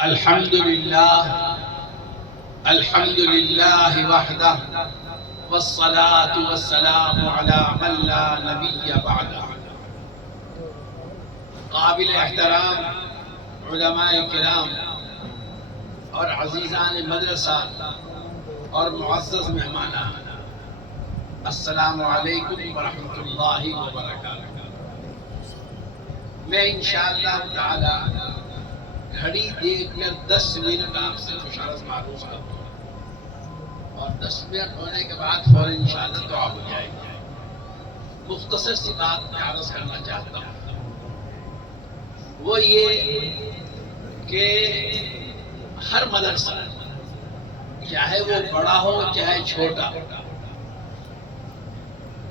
الحمد لله وحده والصلاة والسلام على من لا نبي بعده. قابل احترام علماء کرام اور عزیزان مدرسہ اور معزز مہمانان، السلام علیکم ورحمۃ اللہ وبرکاتہ۔ میں انشاءاللہ تعالی گھڑی دیکھ کر 10 منٹ آپ سے خوشارت معروف کرتا ہوں، اور 10 منٹ ہونے کے بعد فوراً انشاءاللہ دعا ہو جائے گی۔ مختصر سی بات میں عرض کرنا چاہتا ہوں، وہ یہ کہ ہر مدرسہ چاہے وہ بڑا ہو چاہے چھوٹا،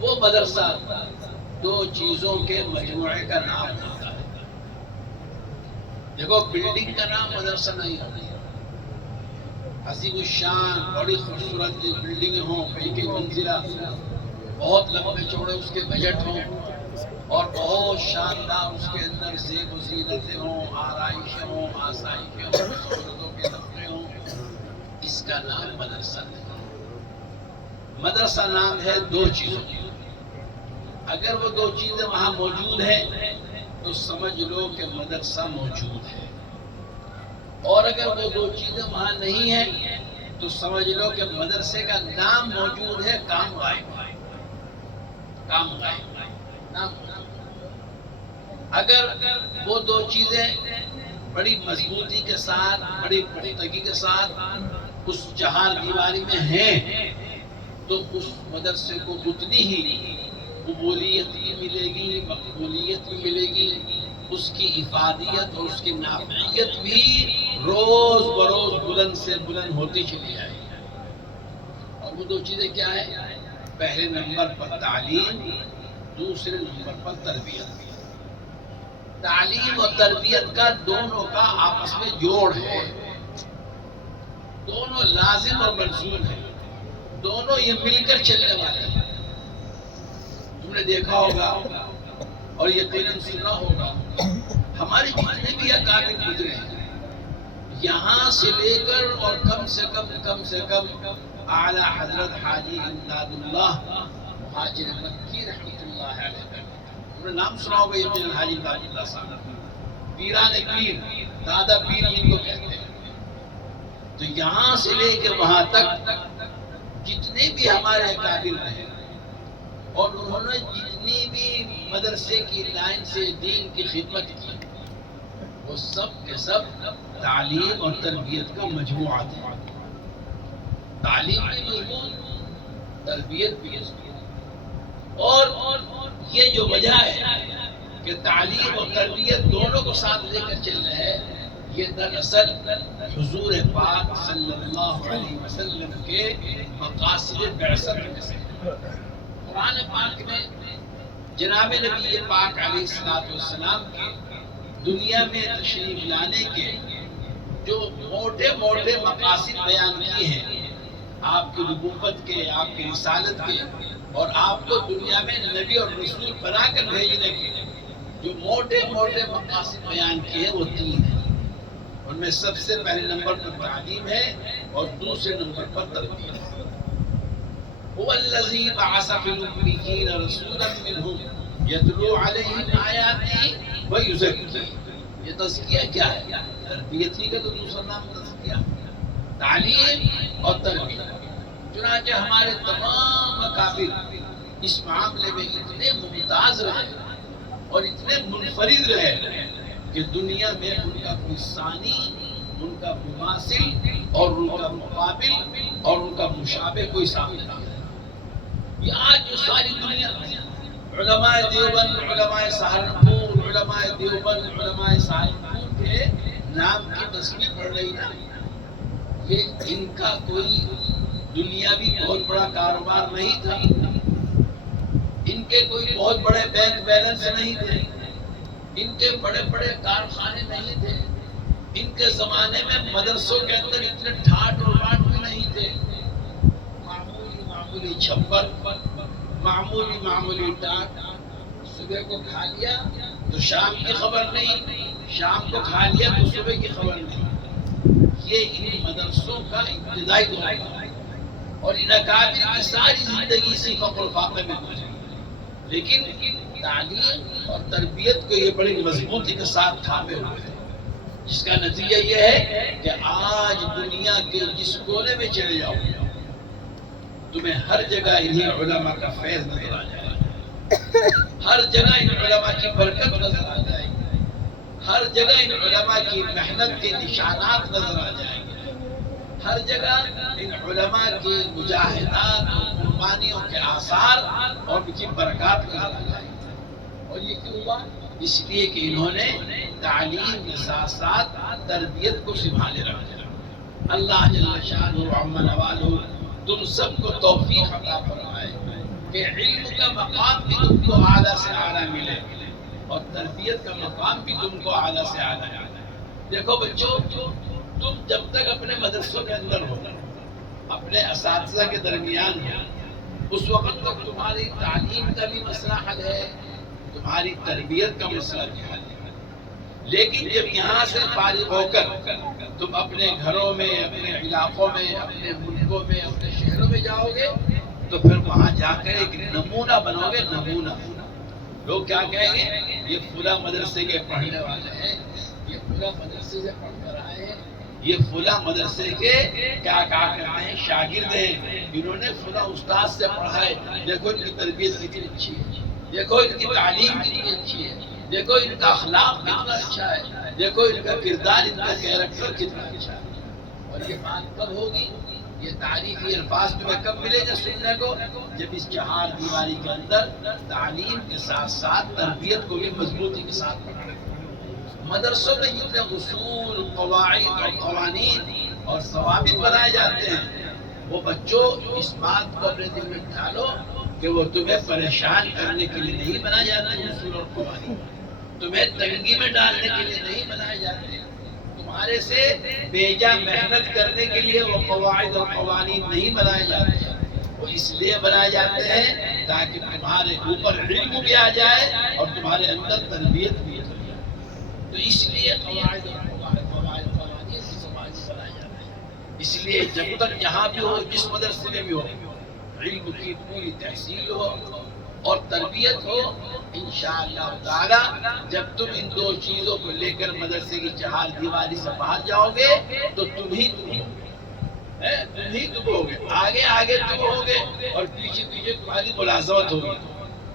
وہ مدرسہ 2 چیزوں کے مجموعے کا نام ہوتا ہے۔ دیکھو، بلڈنگ کا نام مدرسہ نہیں ہوتا۔ عظیم الشان بڑی خوبصورت بلڈنگیں ہوں، کئی منزلہ، بہت لمبے چوڑے اس کے بجٹ ہوں، اور بہت شاندار اس کے اندر زیب و زینتیں ہوں، آرائشیں ہوں، آسائشیں ہوں، سہولتوں کے نقطے ہوں، اس کا نام مدرسہ نہیں۔ مدرسہ نام ہے 2 چیزوں۔ اگر وہ 2 چیزیں وہاں موجود ہیں تو سمجھ لو کہ مدرسہ موجود ہے، اور اگر وہ 2 چیزیں وہاں نہیں ہیں تو سمجھ لو کہ مدرسے کا نام موجود ہے، کام غائب ہے۔ کام غائب ہے، نام موجود۔ اگر وہ 2 چیزیں بڑی مضبوطی کے ساتھ، بڑی پختگی کے ساتھ اس چہار دیواری میں ہیں تو اس مدرسے کو اتنی ہی قبولیت بھی ملے گی، مقبولیت بھی ملے گی، اس کی افادیت اور اس کی نافعیت بھی روز بروز بلند سے بلند ہوتی چلی جائے گی۔ اور وہ 2 چیزیں کیا ہیں؟ پہلے نمبر پر تعلیم، دوسرے نمبر پر تربیت۔ تعلیم اور تربیت کا دونوں کا آپس میں جوڑ ہے، دونوں لازم اور ملزوم ہیں، دونوں یہ مل کر چلنے والے ہیں۔ تم نے دیکھا ہوگا اور یقیناً سنا ہوگا، ہمارے جتنے بھی اکابر گزرے ہیں، یہاں سے لے کر اور کم سے کم اعلیٰ حضرت حاجی امداد اللہ مہاجر مکی رحمۃ اللہ علیہ، تم نے نام سنا ہوگا یقیناً حاجی امداد اللہ صاحب، پیران پیر، دادا پیر جن کو کہتے ہیں۔ تو یہاں سے لے کے وہاں تک جتنے بھی ہمارے اکابر رہے، اور انہوں نے جتنی بھی مدرسے کی لائن سے دین کی خدمت کی، وہ سب کے سب تعلیم اور تربیت کا مجموعہ تھا۔ تعلیم بھی مضبوط، تربیت بھی مضبوط، اور یہ جو وجہ ہے کہ تعلیم اور تربیت دونوں کو ساتھ لے کر چل رہے ہیں، یہ دراصل حضور پاک صلی اللہ علیہ وسلم کے مقاصد بعثت میں سے ہے۔ قرآن پاک میں جناب نبی پاک علیہ السلام کے دنیا میں تشریف لانے کے جو موٹے مقاصد بیان کیے ہیں، آپ کی نبوت کے، آپ کی رسالت کے، اور آپ کو دنیا میں نبی اور رسول بنا کر بھیجنے کے جو موٹے مقاصد بیان کیے ہیں، وہ 3 ہیں۔ ان میں سب سے پہلے نمبر پر تعلیم ہے اور دوسرے نمبر پر تربیت ہے۔ هو الذي بعث في الأميين رسولا منهم يتلو عليهم آياته ويزكيهم۔ یہ تزکیہ کیا ہے؟ تربیت ہی کا تو دوسرا نام تزکیہ، تعلیم اور تربیت۔ چنانچہ ہمارے تمام اکابر اس معاملے میں اتنے ممتاز رہے اور اتنے منفرد رہے کہ دنیا میں ان کا کوئی ثانی، ان کا مماثل اور ان کا مقابل اور ان کا مشابہ کوئی سامنے نہیں۔ یہ آج جو ساری دنیا علماء دیوبند، علماء سہارنپور، علماء دیوبند، علماء سہارنپور کے نام کی تصویر پڑھ رہی نا، یہ ان کا کوئی دنیاوی بہت بڑا کاروبار نہیں تھا، ان کے کوئی بہت بڑے بینک بیلنس نہیں تھے، ان کے بڑے کارخانے نہیں تھے، ان کے زمانے میں مدرسوں کے اندر اتنے ٹھاٹ اور باٹ بھی نہیں تھے۔ معمولی چھپر، معمولی ٹاٹ، صبح کو کھا لیا تو شام کی خبر نہیں، شام کو کھا لیا تو صبح کی خبر نہیں۔ یہ ان مدرسوں کا ابتدائی دور تھا اور ان اکابر کی ساری زندگی سے فقر و فاقے میں گزری، لیکن تعلیم اور تربیت کو یہ بڑی مضبوطی کے ساتھ تھامے ہوئے ہیں، جس کا نتیجہ یہ ہے کہ آج دنیا کے جس کونے میں چلے جاؤ تمہیں ہر جگہ انہیں علماء کا فیض نظر آ جائے گا، ہر جگہ ان علماء کی برکت نظر آ جائے گی، ہر جگہ ان علماء کی محنت کے نشانات نظر آ جائیں گے، ہر جگہ ان علماء کی مجاہدات اور قربانیوں کے آثار اور ان کی برکات نظر آ جائیں گے۔ اور یہ کیوں ہوا؟ اس لیے کہ انہوں نے تعلیم کے ساتھ ساتھ تربیت کو سنبھالے رکھا۔ اللہ جل شانہ و عم نوالہ تم سب کو توفیق عطا فرمائے کہ علم کا مقام بھی تم کو اعلیٰ سے اعلیٰ ملے اور تربیت کا مقام بھی تم کو اعلیٰ سے اعلیٰ ملے۔ دیکھو بچوں، تم جب تک اپنے مدرسوں کے اندر ہو، اپنے اساتذہ کے درمیان ہو، اس وقت تک تمہاری تعلیم کا بھی مسئلہ حل ہے، تمہاری تربیت کا مسئلہ بھی حل ہے۔ لیکن جب یہاں سے فارغ ہو کر تم اپنے گھروں میں، اپنے علاقوں میں، اپنے ملکوں میں، اپنے شہروں میں جاؤ گے تو پھر وہاں جا کر ایک نمونہ بنو گے۔ نمونہ لوگ کیا کہیں گے؟ یہ فلاں مدرسے کے پڑھنے والے ہیں، یہ فلاں مدرسے سے پڑھ کر آئے ہیں، یہ فلاں مدرسے کے کیا کرتے ہیں شاگرد ہیں، انہوں نے فلاں استاد سے پڑھا ہے، دیکھو ان کی تربیت کتنی اچھی ہے، دیکھو ان کی تعلیم کتنی اچھی ہے، دیکھو ان کا اخلاق کتنا اچھا ہے، دیکھو ان کا کردار، ان کا کیریکٹر کتنا اچھا ہے۔ اور یہ بات کب ہوگی؟ یہ تعریفی الفاظ تمہیں کب ملے گا سننے کو؟ جب اس چہار دیواری کے اندر تعلیم کے ساتھ ساتھ تربیت کو بھی مضبوطی کے ساتھ پڑھا۔ مدرسوں میں جتنے اصول، قواعد اور قوانین اور ضوابط بنائے جاتے ہیں، وہ بچوں اس بات کو اپنے دل میں ڈالو کہ وہ تمہیں پریشان کرنے کے لیے نہیں بنائے جاتے، اصول اور قوانین تمہیں تنگی میں ڈالنے کے لیے نہیں بنائے جاتے، تمہارے سے بیجا محنت کرنے کے لیے وہ قواعد اور قوانین نہیں بنائے جاتے، وہ اس لیے بنائے جاتے ہیں تاکہ تمہارے اوپر علم بھی آ جائے اور تمہارے اندر تربیت بھی آ جائے۔ تو اس لیے قواعد اور قوانین کی سماج بنائے جاتے ہیں۔ اس لیے جب تک جہاں بھی ہو، جس مدرسے میں بھی ہو، علم کی پوری تحصیل ہو اور تربیت ہو، انشاءاللہ تعالی جب تم ان دو چیزوں کو لے کر مدرسے کی چہار دیواری سے باہر جاؤ گے تو تم ہی ہوگے، آگے تم ہوگے اور پیچھے تمہاری ملازمت ہوگی۔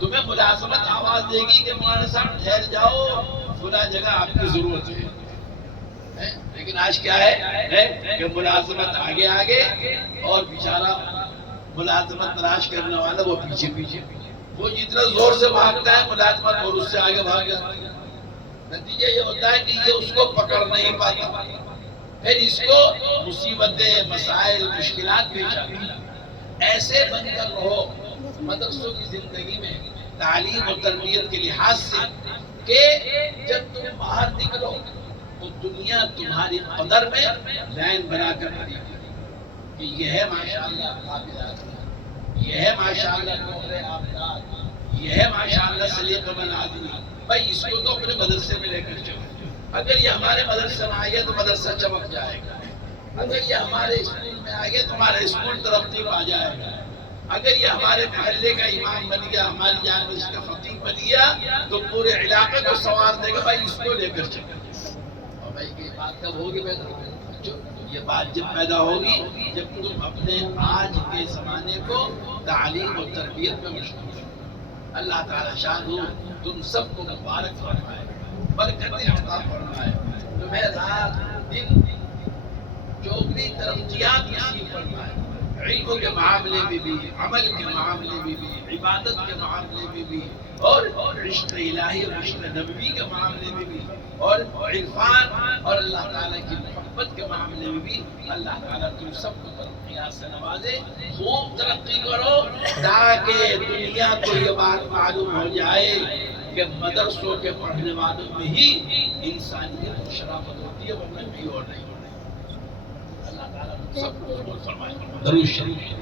تمہیں ملازمت آواز دے گی کہ مولانا صاحب ٹھہر جاؤ، فلاں جگہ آپ کی ضرورت ہے۔ لیکن آج کیا ہے کہ ملازمت آگے اور بیچارہ ملازمت تلاش کرنے والا وہ پیچھے، وہ جتنا زور سے بھاگتا ہے ملازمت اور اس سے آگے بھاگ جاتا ہے۔ نتیجہ یہ ہوتا ہے کہ یہ اس کو پکڑ نہیں پاتا، پھر اس کو مصیبتیں، مسائل، مشکلات پیش آتی ہیں۔ ایسے بن کر رہو مدرسوں کی زندگی میں تعلیم اور تربیت کے لحاظ سے کہ جب تم باہر نکلو تو دنیا تمہاری قدر میں لائن بنا کر کھڑی ہے کہ یہ ہے ماشاءاللہ قابل آدمی، یہ ہے ماشاءاللہ نور آفتاب، یہ ہے ماشاءاللہ سلیقہ مند آدمی، بھائی اس کو تو اپنے مدرسے میں لے کر چلو۔ اگر یہ ہمارے مدرسے میں آئے تو مدرسہ چمک جائے گا، اگر یہ ہمارے اسکول میں آئے تو ہمارا اسکول ترقی پا جائے گا، اگر یہ ہمارے محلے کا امام بن گیا، ہماری جان میں اس کا خطیب بن گیا تو پورے علاقے کو سنوار دے گا، بھائی اس کو لے کر چلو۔ اور بھائی یہ بات کب ہوگی؟ یہ بات جب پیدا ہوگی جب تم اپنے آج کے زمانے کو تعلیم اور تربیت میں مشغول ہو۔ اللہ تعالی شان تم سب کو مبارک فرمائے، برکتیں عطا فرمائے، تمہیں رات دن چوگنی ترقیات نصیب فرمائے، علم کے معاملے میں بھی، عمل کے معاملے میں بھی، عبادت کے معاملے میں بھی، اور رشتہ الہی اور رشتہ نبوی کے معاملے میں بھی، اور عرفان اور اللہ تعالیٰ کی محبت کے معاملے میں بھی اللہ تعالیٰ تم سب کو ترقیات سے نوازے۔ خوب ترقی کرو تاکہ دنیا کو یہ بات معلوم ہو جائے کہ مدرسوں کے پڑھنے والوں میں ہی انسانیت اور شرافت ہوتی ہے، ورنہ کہیں اور نہیں۔ اللہ تعالیٰ سب کو قبول فرمائے۔ درود شریف۔